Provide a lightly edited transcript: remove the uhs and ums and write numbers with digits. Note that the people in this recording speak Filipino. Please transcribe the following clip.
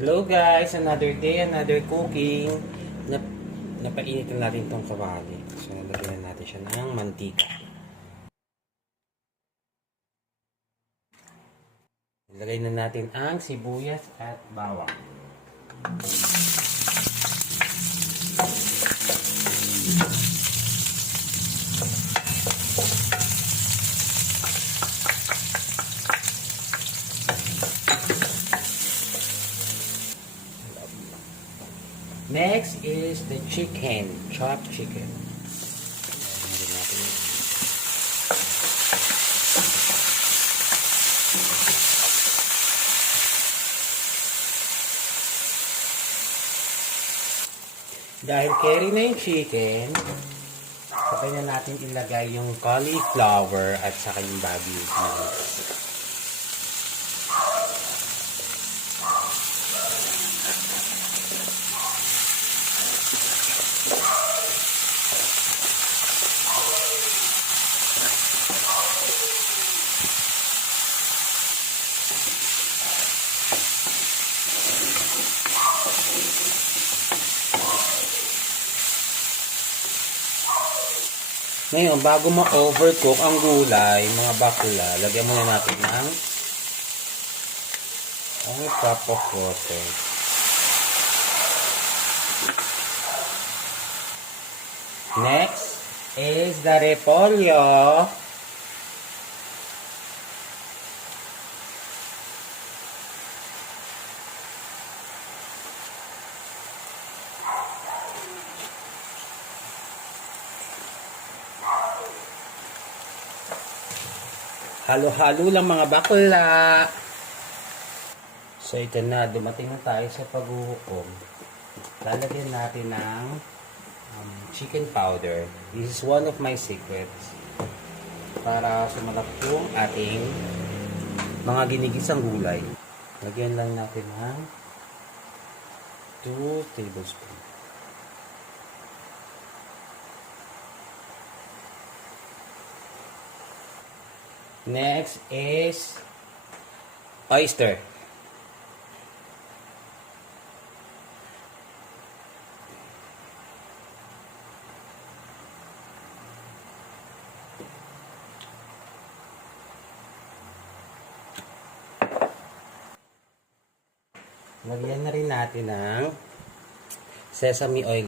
Hello guys, another day, another cooking. Napainit na natin tong kawali. So, lagyan na natin siya ng mantika. Ilagay na natin ang sibuyas at bawang. Next is the chicken, chopped chicken. Dahil carry na yung chicken, sabay na natin ilagay yung cauliflower at saka yung baby leaves. Ngayon, bago ma-overcook ang gulay, mga bakla, lagyan muna natin ng ang cup of water. Next is the repolyo. Halo-halo lang mga bakla. So ito na, dumating na tayo sa paghuhukom. Lalagyan natin ng chicken powder. This is one of my secrets. Para sumalap yung ating mga ginigisang gulay. Lagyan lang natin ng 2 tablespoons. Next is oyster. Lagyan na rin natin ng sesame oil.